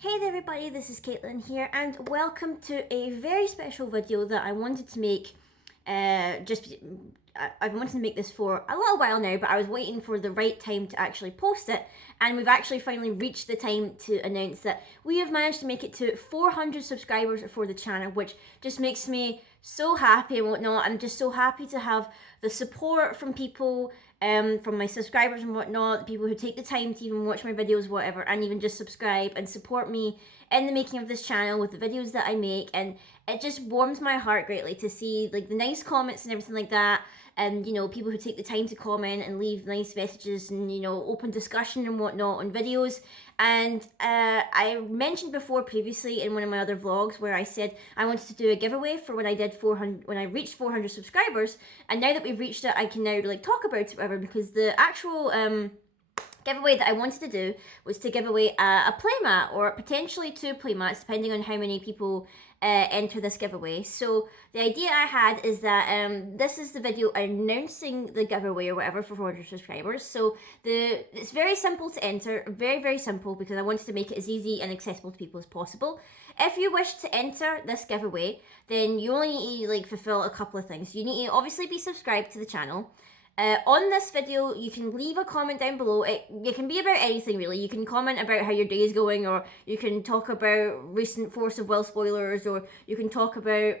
Hey there everybody, this is Caitlin here and welcome to a very special video that I wanted to make. I've wanted to make this for a little while now, but I was waiting for the right time to actually post it, and we've actually finally reached the time to announce that we have managed to make it to 400 subscribers for the channel, which just makes me so happy and whatnot. I'm just so happy to have the support from people, from my subscribers and whatnot, the people who take the time to even watch my videos, whatever, and even just subscribe and support me in the making of this channel with the videos that I make. And it just warms my heart greatly to see like the nice comments and everything like that, and people who take the time to comment and leave nice messages and open discussion and whatnot on videos. And I mentioned before previously in one of my other vlogs where I said I wanted to do a giveaway for when I reached 400 subscribers, and now that we've reached it, I can now like talk about it whatever, because the actual giveaway that I wanted to do was to give away a playmat, or potentially 2 playmats depending on how many people enter this giveaway. So the idea I had is that this is the video announcing the giveaway or whatever for 400 subscribers. So it's very simple to enter, very simple, because I wanted to make it as easy and accessible to people as possible. If you wish to enter this giveaway, then you only need to like fulfill a couple of things. You need to obviously be subscribed to the channel. On this video, you can leave a comment down below. It can be about anything really. You can comment about how your day is going, or you can talk about recent Force of Will spoilers, or you can talk about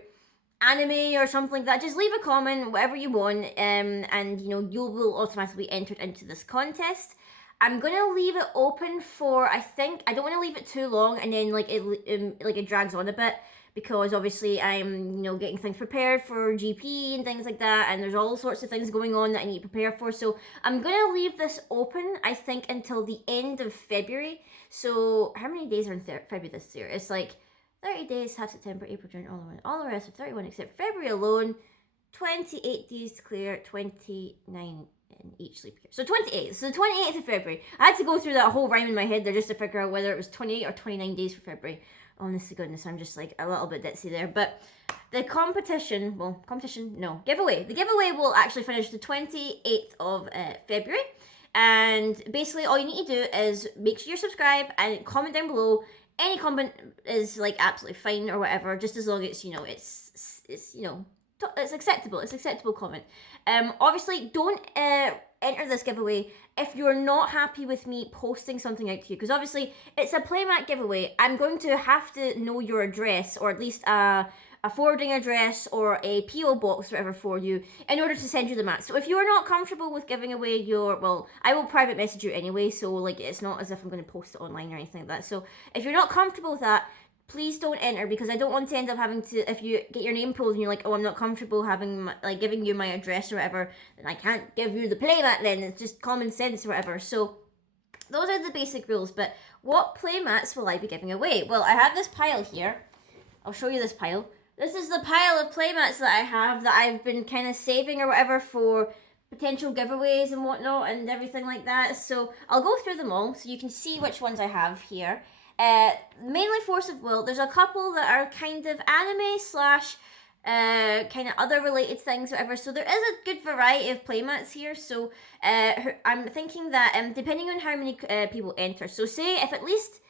anime or something like that. Just leave a comment, whatever you want, and you will automatically be entered into this contest. I'm gonna leave it open for, I don't want to leave it too long and then it drags on a bit, because obviously I'm getting things prepared for GP and things like that, and there's all sorts of things going on that I need to prepare for. So I'm gonna leave this open, I think, until the end of February. So how many days are in February this year? It's like 30 days, half September, April, June, all the rest of 31 except February alone. 28 days to clear, 29 in each sleep year. So 28. So the 28th of February. I had to go through that whole rhyme in my head there just to figure out whether it was 28 or 29 days for February. Honest to goodness, I'm just like a little bit ditzy there. But the giveaway. The giveaway will actually finish the 28th of February. And basically all you need to do is make sure you're subscribed and comment down below. Any comment is like absolutely fine or whatever, just as long as it's acceptable. It's acceptable comment. Obviously, don't enter this giveaway if you're not happy with me posting something out to you, because obviously it's a playmat giveaway. I'm going to have to know your address, or at least a forwarding address or a PO box, whatever, for you in order to send you the mat. So if you're not comfortable with giving away I will private message you anyway. So like, it's not as if I'm going to post it online or anything like that. So if you're not comfortable with that, please don't enter, because I don't want to end up having to, if you get your name pulled and you're like, oh, I'm not comfortable giving you my address or whatever, then I can't give you the playmat then. It's just common sense or whatever. So those are the basic rules. But what playmats will I be giving away? Well, I have this pile here. I'll show you this pile. This is the pile of playmats that I have, that I've been kind of saving or whatever for potential giveaways and whatnot and everything like that. So I'll go through them all so you can see which ones I have here. Mainly Force of Will. There's a couple that are kind of anime slash kind of other related things, whatever. So there is a good variety of playmats here. So I'm thinking that depending on how many people enter. So say if at least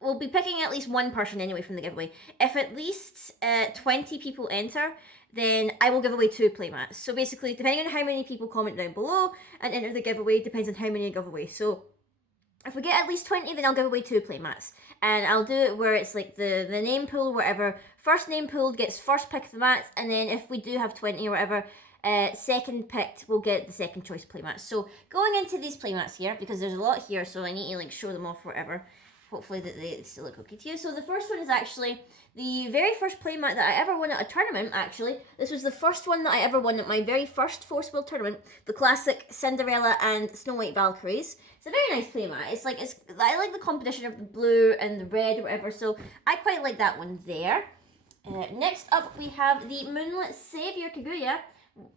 we'll be picking at least one person anyway from the giveaway. If at least 20 people enter, then I will give away 2 playmats. So basically, depending on how many people comment down below and enter the giveaway, depends on how many I give away. So if we get at least 20, then I'll give away 2 playmats. And I'll do it where it's like the name pool, whatever. First name pooled gets first pick of the mats, and then if we do have 20 or whatever, second picked will get the second choice playmats. So going into these playmats here, because there's a lot here, so I need to like show them off or whatever. Hopefully that they still look okay to you. So the first one is actually the very first playmat that I ever won at a tournament, actually. This was the first one that I ever won at my very first Force of Will tournament. The classic Cinderella and Snow White Valkyries. It's a very nice playmat. I like the combination of the blue and the red or whatever, so I quite like that one there. Next up, we have the Moonlit Savior Kaguya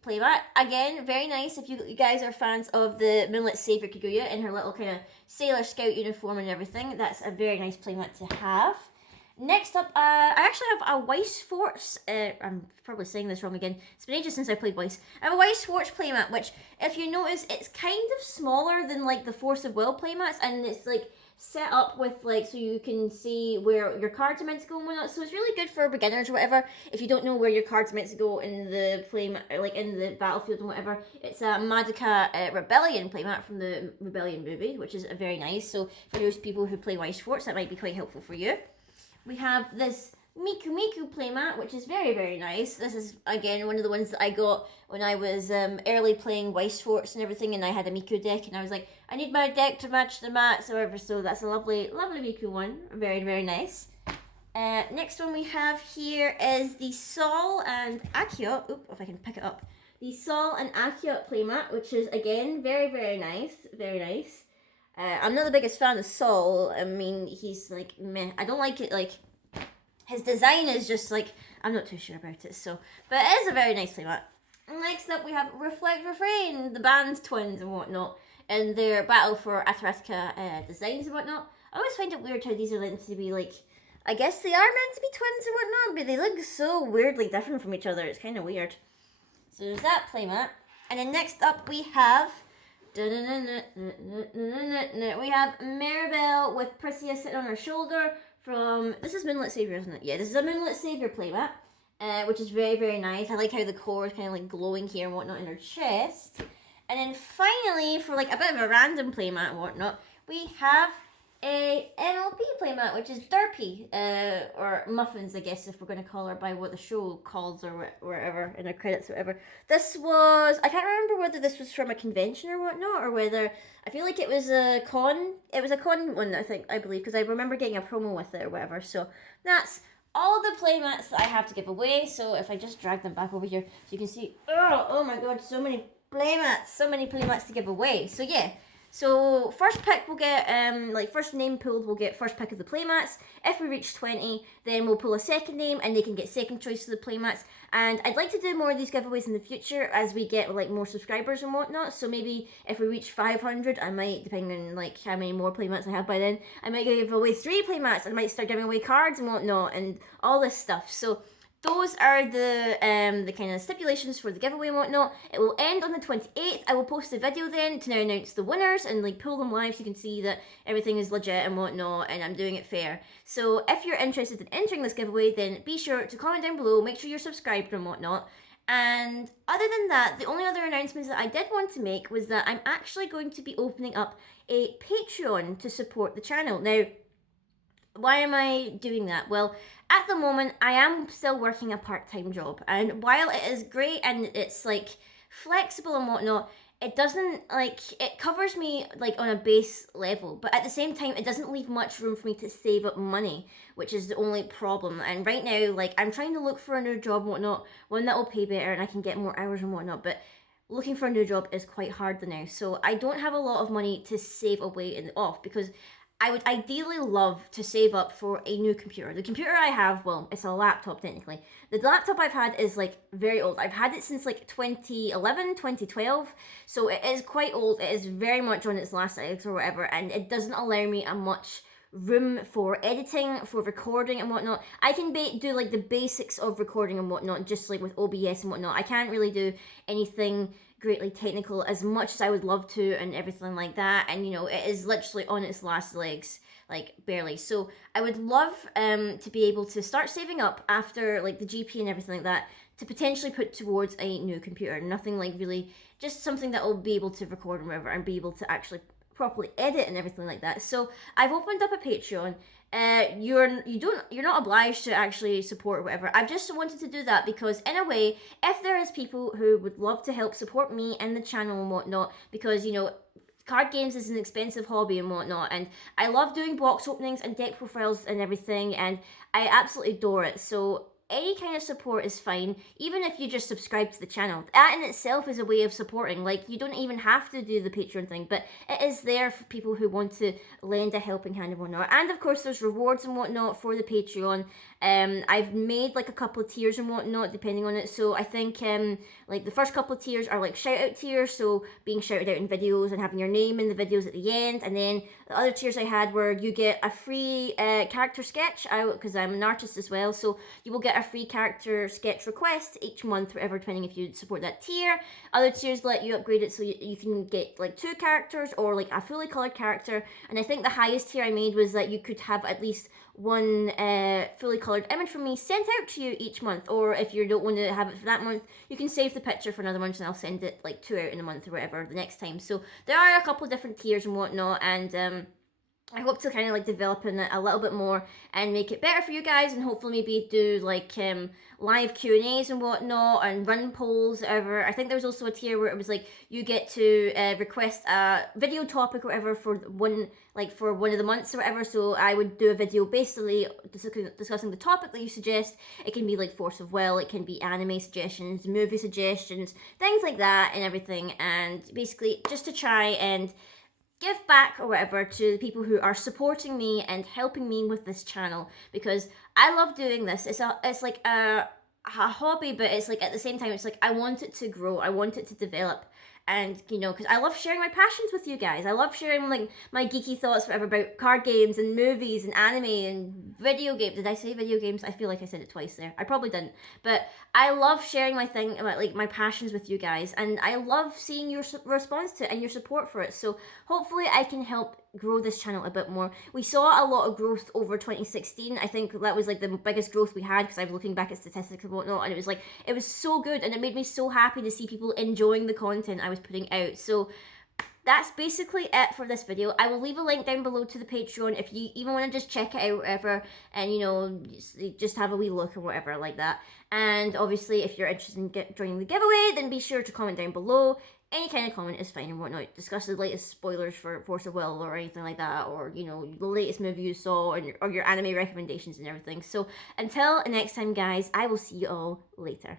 playmat. Again, very nice if you guys are fans of the Moonlit Savior Kaguya in her little kind of Sailor Scout uniform and everything. That's a very nice playmat to have. Next up, I actually have a Weiss Force. I'm probably saying this wrong again. It's been ages since I played Weiss. I have a Weiss Force playmat, which, if you notice, it's kind of smaller than like the Force of Will playmats, and it's like set up with like, so you can see where your cards are meant to go and whatnot. So it's really good for beginners or whatever. If you don't know where your cards are meant to go in the like in the battlefield and whatever, it's a Madoka Rebellion playmat from the Rebellion movie, which is very nice. So for those people who play Weiss Schwarz, that might be quite helpful for you. We have this Miku Miku playmat, which is very, very nice. This is, again, one of the ones that I got when I was early playing Weiss Schwarz and everything, and I had a Miku deck, and I was like, I need my deck to match the mats or whatever, so that's a lovely, lovely Miku one. Very, very nice. Next one we have here is the Sol and Akio. Oop, if I can pick it up. The Sol and Akio playmat, which is, again, very, very nice. Very nice. I'm not the biggest fan of Sol. I mean, he's like, meh. I don't like it, like, his design is just like, I'm not too sure about it, so. But it is a very nice playmat. Next up, we have Reflect Refrain, the band twins and whatnot, and their battle for Ataratica designs and whatnot. I always find it weird how these are meant to be like, I guess they are meant to be twins and whatnot, but they look so weirdly different from each other. It's kind of weird. So there's that playmat. And then next up, we have we have Maribel with Priscilla sitting on her shoulder from, this is Moonlit Savior, isn't it? Yeah, this is a Moonlit Savior playmat, which is very, very nice. I like how the core is kind of like glowing here and whatnot in her chest. And then finally, for like a bit of a random playmat and whatnot, we have a MLP playmat, which is Derpy, or Muffins, I guess, if we're going to call her by what the show calls or wherever, in her credits or whatever. This was, I can't remember whether this was from a convention or whatnot, or whether, I feel like it was a con one, I believe, because I remember getting a promo with it or whatever. So that's all the playmats that I have to give away. So if I just drag them back over here, so you can see, oh my god, so many playmats to give away. So yeah. So first pick will get, first name pulled will get first pick of the playmats. If we reach 20, then we'll pull a second name and they can get second choice of the playmats. And I'd like to do more of these giveaways in the future as we get like more subscribers and whatnot. So maybe if we reach 500, I might, depending on like how many more playmats I have by then, I might give away 3 playmats. I might start giving away cards and whatnot and all this stuff. So those are the kind of stipulations for the giveaway and whatnot. It will end on the 28th. I will post a video then to now announce the winners and like pull them live so you can see that everything is legit and whatnot and I'm doing it fair. So if you're interested in entering this giveaway, then be sure to comment down below, make sure you're subscribed and whatnot. And other than that, the only other announcements that I did want to make was that I'm actually going to be opening up a Patreon to support the channel. Now, why am I doing that? Well, at the moment, I am still working a part-time job. And while it is great and it's like flexible and whatnot, it doesn't like, it covers me like on a base level. But at the same time, it doesn't leave much room for me to save up money, which is the only problem. And right now, like I'm trying to look for a new job and whatnot, one that will pay better and I can get more hours and whatnot. But looking for a new job is quite hard now. So I don't have a lot of money to save away and off because I would ideally love to save up for a new computer. The computer I have, well, it's a laptop technically. The laptop I've had is like very old. I've had it since like 2011, 2012. So it is quite old. It is very much on its last legs or whatever. And it doesn't allow me a much room for editing, for recording and whatnot. I can do like the basics of recording and whatnot, just like with OBS and whatnot. I can't really do anything greatly technical as much as I would love to and everything like that, and you know it is literally on its last legs, like barely. So I would love to be able to start saving up after like the GP and everything like that to potentially put towards a new computer. Nothing like really, just something that will be able to record and whatever and be able to actually properly edit and everything like that. So I've opened up a Patreon. You're not obliged to actually support or whatever. I've just wanted to do that because in a way, if there is people who would love to help support me and the channel and whatnot, because you know card games is an expensive hobby and whatnot, and I love doing box openings and deck profiles and everything, and I absolutely adore it. So any kind of support is fine, even if you just subscribe to the channel. That in itself is a way of supporting. Like, you don't even have to do the Patreon thing, but it is there for people who want to lend a helping hand and whatnot. And of course, there's rewards and whatnot for the Patreon. I've made like a couple of tiers and whatnot, depending on it. So I think like the first couple of tiers are like shout out tiers, so being shouted out in videos and having your name in the videos at the end. And then the other tiers I had were you get a free character sketch out, because I'm an artist as well, so you will get get a free character sketch request each month, whatever, depending if you support that tier. Other tiers let you upgrade it so you can get like 2 characters or like a fully colored character. And I think the highest tier I made was that you could have at least one fully colored image from me sent out to you each month, or if you don't want to have it for that month, you can save the picture for another month and I'll send it like 2 out in a month or whatever the next time. So there are a couple of different tiers and whatnot, and I hope to kind of like develop in it a little bit more and make it better for you guys, and hopefully maybe do like live Q&As and whatnot and run polls ever. I think there was also a tier where it was like you get to request a video topic or whatever for one of the months or whatever. So I would do a video basically discussing the topic that you suggest. It can be like Force of Will, it can be anime suggestions, movie suggestions, things like that and everything, and basically just to try and give back or whatever to the people who are supporting me and helping me with this channel, because I love doing this. It's like a hobby, but it's like at the same time it's like I want it to grow, I want it to develop, and you know, because I love sharing my passions with you guys. I love sharing like my geeky thoughts whatever about card games and movies and anime and video games. Did I say video games? I feel like I said it twice there. I probably didn't, but I love sharing my thing about like my passions with you guys, and I love seeing your response to it and your support for it. So hopefully I can help grow this channel a bit more. We saw a lot of growth over 2016. I think that was like the biggest growth we had, because I was looking back at statistics and whatnot, and it was so good, and it made me so happy to see people enjoying the content I was putting out. So that's basically it for this video. I will leave a link down below to the Patreon if you even want to just check it out or whatever, and you know, just have a wee look or whatever like that. And obviously if you're interested in joining the giveaway, then be sure to comment down below. Any kind of comment is fine and whatnot. Discuss the latest spoilers for Force of Will or anything like that, or you know, the latest movie you saw, or your anime recommendations and everything. So until next time guys, I will see you all later.